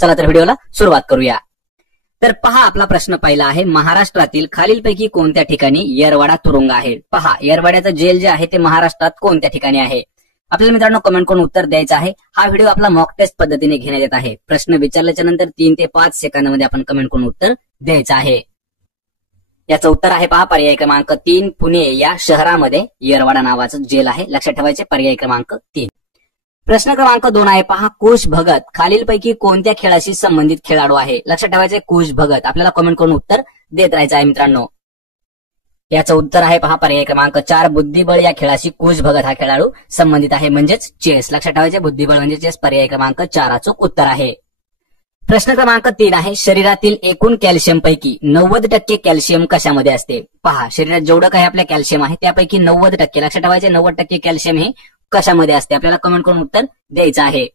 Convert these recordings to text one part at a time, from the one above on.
चला तर व्हिडिओला सुरुवात करूया। तर पहा, आपला प्रश्न पहिला आहे, महाराष्ट्रातील खालीलपैकी कोणत्या ठिकाणी येरवाडा तुरुंग आहे? पहा, येरवाड्याचं जेल जे आहे ते महाराष्ट्रात कोणत्या ठिकाणी आहे? आपल्याला मित्रांनो कमेंट करून उत्तर द्यायचं आहे। हा व्हिडिओ आपला मॉक टेस्ट पद्धतीने घेण्यात येत आहे। प्रश्न विचारल्याच्या नंतर 3 ते 5 सेकंदामध्ये आपण कमेंट करून उत्तर द्यायचं आहे। याचं उत्तर आहे पहा, पर्याय क्रमांक 3, पुणे या शहरामध्ये येरवाडा नावाचं जेल आहे। लक्षात ठेवायचे, पर्याय क्रमांक 3। प्रश्न क्रमांक 2 आहे पहा, कुश भगत खालीलपैकी कोणत्या खेळाशी संबंधित खेळाडू आहे? लक्षात ठेवायचे, कुश भगत। आपल्याला कमेंट करून उत्तर देत राहायचं आहे मित्रांनो। याचं उत्तर आहे पहा, पर्याय क्रमांक 4, बुद्धिबळ या खेळाशी कुश भगत हा खेळाडू संबंधित आहे, म्हणजेच चेस। लक्षात ठेवायचे, बुद्धिबळ म्हणजे चेस, पर्याय क्रमांक 4 अचूक उत्तर आहे। प्रश्न क्रमांक 3 आहे, शरीरातील एकूण कॅल्शियम पैकी 90% कॅल्शियम कशामध्ये असते? पहा, शरीरात जेवढं काही आपल्या कॅल्शियम आहे त्यापैकी 90%, लक्षात ठेवायचे 90% कॅल्शियम हे कशामध्ये असते? आपल्याला कमेंट करून उत्तर द्यायचं आहे।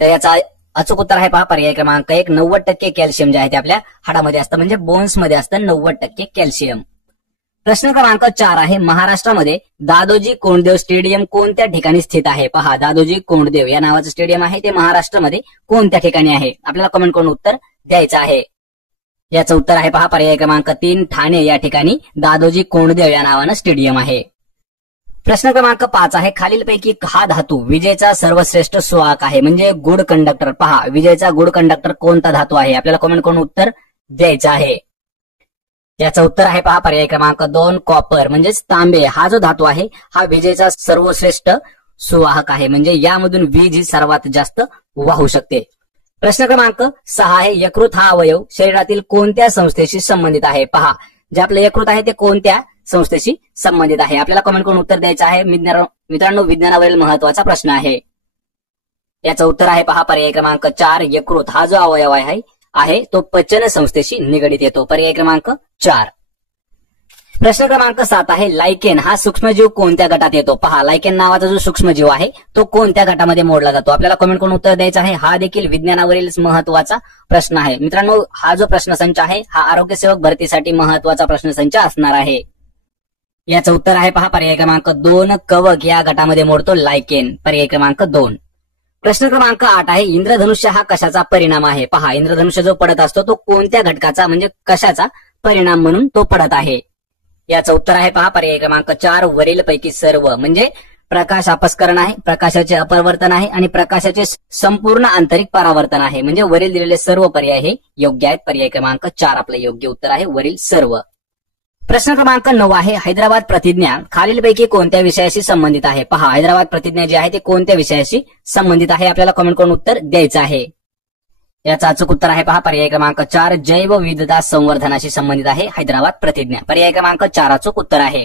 तर याचा अचूक उत्तर आहे पहा, पर्याय क्रमांक 1, 90% कॅल्शियम जे आहे ते आपल्या हाडामध्ये असतं, म्हणजे बोन्स मध्ये असतं 90% कॅल्शियम। प्रश्न क्रमांक 4 आहे, महाराष्ट्रामध्ये दादोजी कोंडदेव स्टेडियम कोणत्या ठिकाणी स्थित आहे? पहा, दादोजी कोंडदेव या नावाचं स्टेडियम आहे ते महाराष्ट्रामध्ये कोणत्या ठिकाणी आहे? आपल्याला कमेंट करून उत्तर द्यायचं आहे। याचं उत्तर आहे पहा, पर्याय क्रमांक 3, ठाणे या ठिकाणी दादोजी कोंडदेव या नावानं स्टेडियम आहे। प्रश्न क्रमांक 5 आहे, खालीलपैकी हा धातू विजेचा सर्वश्रेष्ठ सुवाहक आहे, म्हणजे गुड कंडक्टर। पहा, विजेचा गुड कंडक्टर कोणता धातू आहे? आपल्याला कमेंट करून उत्तर द्यायचं आहे। याचं उत्तर आहे पहा, पर्याय क्रमांक 2, कॉपर म्हणजेच तांबे हा जो धातू आहे हा विजेचा सर्वश्रेष्ठ सुवाहक आहे, म्हणजे यामधून वीज ही सर्वात जास्त वाहू शकते। प्रश्न क्रमांक 6 आहे, यकृत हा अवयव शरीरातील कोणत्या संस्थेशी संबंधित आहे? पहा, जे आपलं यकृत आहे ते कोणत्या संस्थेशी संबंधित आहे? आपल्याला कमेंट करून उत्तर द्यायचं आहे। मित्रांनो, विज्ञानावरील महत्वाचा प्रश्न आहे। याचं उत्तर आहे पहा, पर्याय क्रमांक 4, यकृत हा जो अवयव आहे तो पचन संस्थेशी निगडीत येतो, पर्याय क्रमांक 4। प्रश्न क्रमांक 7 आहे, लायकेन हा सूक्ष्मजीव कोणत्या गटात येतो? पहा, लायकेन नावाचा जो सूक्ष्मजीव आहे तो कोणत्या गटामध्ये मोडला जातो? आपल्याला कमेंट करून उत्तर द्यायचं आहे। हा देखील विज्ञानावरील महत्वाचा प्रश्न आहे मित्रांनो। हा जो प्रश्नसंच आहे हा आरोग्यसेवक भरतीसाठी महत्वाचा प्रश्नसंच असणार आहे। याचं उत्तर आहे पहा, पर्याय क्रमांक 2, कवक या गटामध्ये मोडतो लायकेन, पर्याय क्रमांक 2। प्रश्न क्रमांक 8 आहे, इंद्रधनुष्य हा कशाचा परिणाम आहे? पहा, इंद्रधनुष्य जो पडत असतो तो कोणत्या घटकाचा म्हणजे कशाचा परिणाम म्हणून तो पडत आहे? याचं उत्तर आहे पहा, पर्याय क्रमांक 4, वरील पैकी सर्व, म्हणजे प्रकाश अपस्करण आहे, प्रकाशाचे अपवर्तन आहे आणि प्रकाशाचे संपूर्ण आंतरिक परावर्तन आहे, म्हणजे वरील दिलेले सर्व पर्याय हे योग्य आहेत, पर्याय क्रमांक 4 आपलं योग्य उत्तर आहे, वरील सर्व। प्रश्न क्रमांक 9 आहे, हैदराबाद प्रतिज्ञा खालीलपैकी कोणत्या विषयाशी संबंधित आहे? पहा, हैदराबाद प्रतिज्ञा जी आहे ती कोणत्या विषयाशी संबंधित आहे? आपल्याला कमेंट करून उत्तर द्यायचं आहे। याचं अचूक उत्तर आहे पहा, पर्याय क्रमांक 4, जैवविविधता संवर्धनाशी संबंधित आहे हैदराबाद प्रतिज्ञा, पर्याय क्रमांक 4 अचूक उत्तर आहे।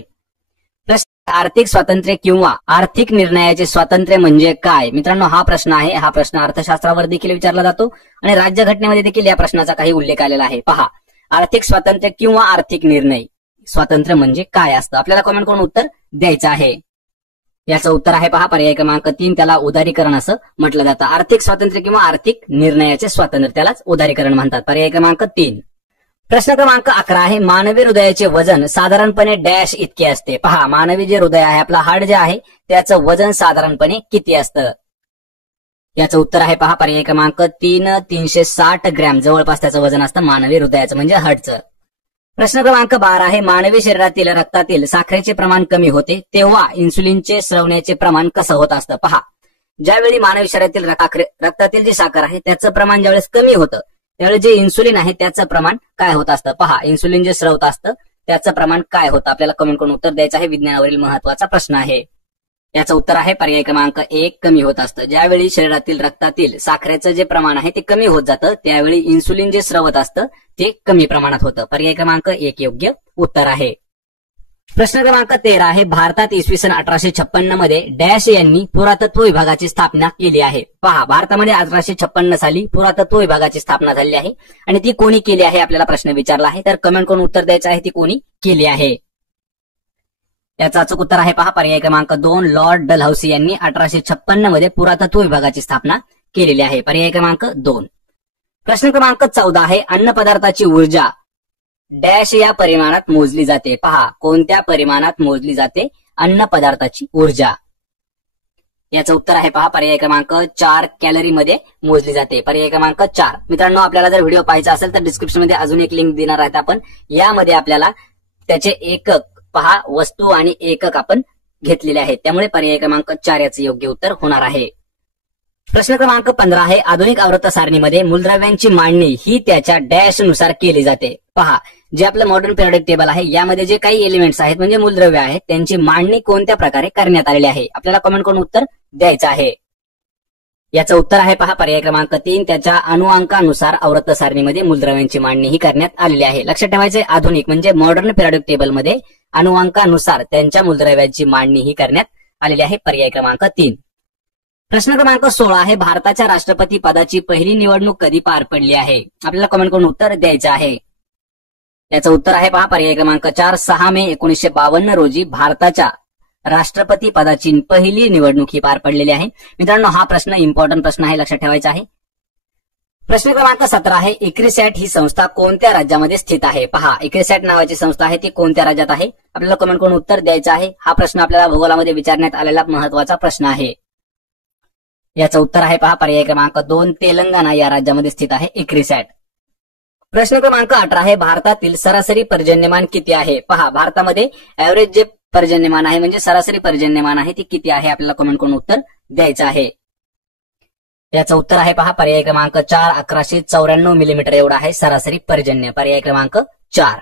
प्रश्न, आर्थिक स्वातंत्र्य किंवा आर्थिक निर्णयाचे स्वातंत्र्य म्हणजे काय? मित्रांनो, हा प्रश्न आहे, हा प्रश्न अर्थशास्त्रावर देखील विचारला जातो आणि राज्यघटनेमध्ये देखील या प्रश्नाचा काही उल्लेख आलेला आहे। पहा, आर्थिक स्वातंत्र्य किंवा आर्थिक निर्णय स्वातंत्र्य म्हणजे काय असतं? आपल्याला कमेंट करून उत्तर द्यायचं आहे। याचं उत्तर आहे पहा, पर्याय क्रमांक 3, त्याला उदारीकरण असं म्हटलं जातं। आर्थिक स्वातंत्र्य किंवा आर्थिक निर्णयाचे स्वातंत्र्य त्यालाच उदारीकरण म्हणतात, पर्याय क्रमांक 3। प्रश्न क्रमांक 11 आहे, मानवी हृदयाचे वजन साधारणपणे डॅश इतके असते? पहा, मानवी जे हृदय आहे, आपला हार्ट जे आहे त्याचं वजन साधारणपणे किती असतं? याचं उत्तर आहे पहा, पर्याय क्रमांक 3, 360 ग्रॅम जवळपास त्याचं वजन असतं मानवी हृदयाचं म्हणजे हार्टचं। प्रश्न क्रमांक 12 आहे, मानवी शरीरातील रक्तातील साखरेचे प्रमाण कमी होते तेव्हा इन्सुलिनचे स्रवण्याचे प्रमाण कसं होत असतं? पहा, ज्यावेळी मानवी शरीरातील रक्तातील जी साखर आहे त्याचं प्रमाण ज्यावेळेस कमी होतं त्यावेळी जे इन्सुलिन आहे त्याचं प्रमाण काय होत असतं? पहा, इन्सुलिन जे स्रवत असतं त्याचं प्रमाण काय होतं? आपल्याला कमेंट करून उत्तर द्यायचं आहे। विज्ञानावरील महत्वाचा प्रश्न आहे। याचं उत्तर आहे पर्याय क्रमांक 1, कमी होत असतं। ज्यावेळी शरीरातील रक्तातील साखरेचं जे प्रमाण आहे ते कमी होत जातं त्यावेळी इन्सुलिन जे स्रवत असतं ते कमी प्रमाणात होतं, पर्याय क्रमांक 1 योग्य उत्तर आहे। प्रश्न क्रमांक 13 आहे, भारतात इसवी सन 1856 मध्ये डॅश यांनी पुरातत्व विभागाची स्थापना केली आहे? पहा, भारतामध्ये 1856 साली पुरातत्व विभागाची स्थापना झाली आहे आणि ती कोणी केली आहे? आपल्याला प्रश्न विचारला आहे, तर कमेंट करून उत्तर द्यायचं आहे ती कोणी केली आहे। याचं अचूक उत्तर आहे पहा, पर्याय क्रमांक 2, लॉर्ड डलहौसी यांनी 1856 मध्ये पुरातत्व विभागाची स्थापना केलेली आहे, पर्याय क्रमांक 2। प्रश्न क्रमांक 14 आहे, अन्न पदार्थाची ऊर्जा डॅश या परिमाणात मोजली जाते? पहा, कोणत्या परिमाणात मोजली जाते अन्न पदार्थाची ऊर्जा? याचं उत्तर आहे पहा पर्याय क्रमांक 4 कॅलरी मध्ये मोजली जाते. पर्याय क्रमांक 4. मित्रांनो, आपल्याला जर व्हिडिओ पाहायचा असेल तर डिस्क्रिप्शन मध्ये अजून एक लिंक देणार आहेत आपण. यामध्ये आपल्याला त्याचे एकक पहा, वस्तू आणि एकक आपण घेतलेले आहेत. त्यामुळे पर्याय क्रमांक 4 याचे योग्य उत्तर होणार आहे. प्रश्न क्रमांक 15 आहे आधुनिक आवर्त सारणीमध्ये मूलद्रव्यांची मांडणी ही त्याच्या डॅश नुसार केली जाते. पहा, जे आपलं मॉडर्न पिरियोडिक टेबल आहे यामध्ये जे काही एलिमेंट्स आहेत म्हणजे मूलद्रव्य आहेत त्यांची मांडणी कोणत्या प्रकारे करण्यात आलेली आहे. आपल्याला कमेंट करून उत्तर द्यायचं आहे. याचं उत्तर आहे पहा पर्याय क्रमांक 3. त्याच्या अनुअंकानुसार आवर्त सारणीमध्ये मूलद्रव्यांची मांडणी ही करण्यात आलेली आहे. लक्षात ठेवायचे, आधुनिक म्हणजे मॉडर्न पिरियोडिक टेबलमध्ये अनुअंकानुसार त्यांच्या मूलद्रव्यांची मांडणी ही करण्यात आलेली आहे. पर्याय क्रमांक 3. प्रश्न क्रमांक 16 आहे भारताच्या राष्ट्रपती पदाची पहिली निवडणूक कधी पार पडली आहे. आपल्याला कमेंट करून उत्तर द्यायचं आहे. याचं उत्तर आहे पहा पर्याय क्रमांक 4. 6 मे 1952 रोजी भारताच्या राष्ट्रपती पदाची पहिली निवडणूक ही पार पडलेली आहे. मित्रांनो, हा प्रश्न इम्पॉर्टंट प्रश्न आहे, लक्षात ठेवायचा आहे. प्रश्न क्रमांक 17 आहे इक्रिसॅट ही संस्था कोणत्या राज्यामध्ये स्थित आहे. पहा, इक्रिसॅट नावाची संस्था आहे ती कोणत्या राज्यात आहे. आपल्याला कमेंट करून उत्तर द्यायचं आहे. हा प्रश्न आपल्याला भूगोलामध्ये विचारण्यात आलेला महत्वाचा प्रश्न आहे. याचं उत्तर आहे पहा पर्याय क्रमांक 2. तेलंगणा या राज्यामध्ये स्थित आहे इक्रिसॅट. प्रश्न क्रमांक 18 आहे भारतातील सरासरी पर्जन्यमान किती आहे. पहा, भारतामध्ये ऍव्हरेज जे पर्जन्यमान आहे म्हणजे सरासरी पर्जन्यमान आहे ती किती आहे. आपल्याला कमेंट करून उत्तर द्यायचं आहे. याचं उत्तर आहे पहा पर्याय क्रमांक 4. 1194 मिलीमीटर एवढा आहे सरासरी पर्जन्य. पर्याय क्रमांक 4.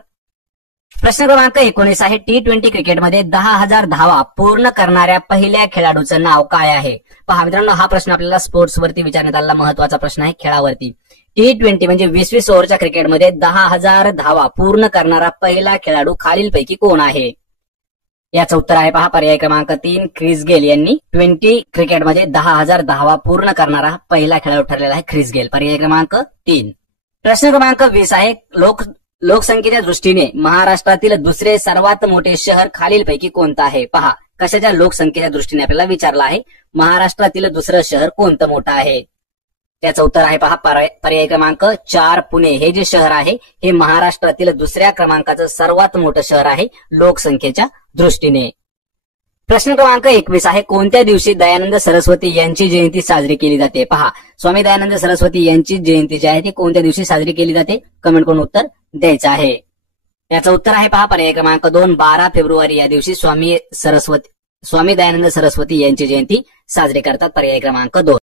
प्रश्न क्रमांक 19 आहे T20 क्रिकेटमध्ये 10,000 धावा पूर्ण करणाऱ्या पहिल्या खेळाडूचं नाव काय आहे. पहा मित्रांनो, हा प्रश्न आपल्याला स्पोर्ट्स वरती विचारण्यात आलेला महत्वाचा प्रश्न आहे, खेळावरती. T20 म्हणजे 20 ओव्हरच्या क्रिकेटमध्ये 10,000 धावा पूर्ण करणारा पहिला खेळाडू खालीलपैकी कोण आहे. याचं उत्तर आहे पहा पर्याय क्रमांक 3. क्रिस गेल यांनी 20 क्रिकेटमध्ये 10,000 धावा पूर्ण करणारा पहिला खेळाडू ठरलेला आहे क्रिस गेल. पर्याय क्रमांक 3. प्रश्न क्रमांक 20 आहे लोकसंख्येच्या दृष्टीने महाराष्ट्रातील दुसरे सर्वात मोठे शहर खालीलपैकी कोणतं आहे. पहा, कशाच्या लोकसंख्येच्या दृष्टीने आपल्याला विचारलं आहे महाराष्ट्रातील दुसरं शहर कोणतं मोठं आहे. त्याचं उत्तर आहे पहा पर्याय क्रमांक 4. पुणे हे जे शहर आहे हे महाराष्ट्रातील दुसऱ्या क्रमांकाचं सर्वात मोठं शहर आहे लोकसंख्येच्या दृष्टीने. प्रश्न क्रमांक 21 आहे कोणत्या दिवशी दयानंद सरस्वती यांची जयंती साजरी केली जाते. पहा, स्वामी दयानंद सरस्वती यांची जयंती जी आहे ती कोणत्या दिवशी साजरी केली जाते. कमेंट करून उत्तर द्यायचं आहे. याचं उत्तर आहे पहा पर्याय क्रमांक 2. 12 फेब्रुवारी या दिवशी स्वामी दयानंद सरस्वती यांची जयंती साजरी करतात. पर्याय क्रमांक 2.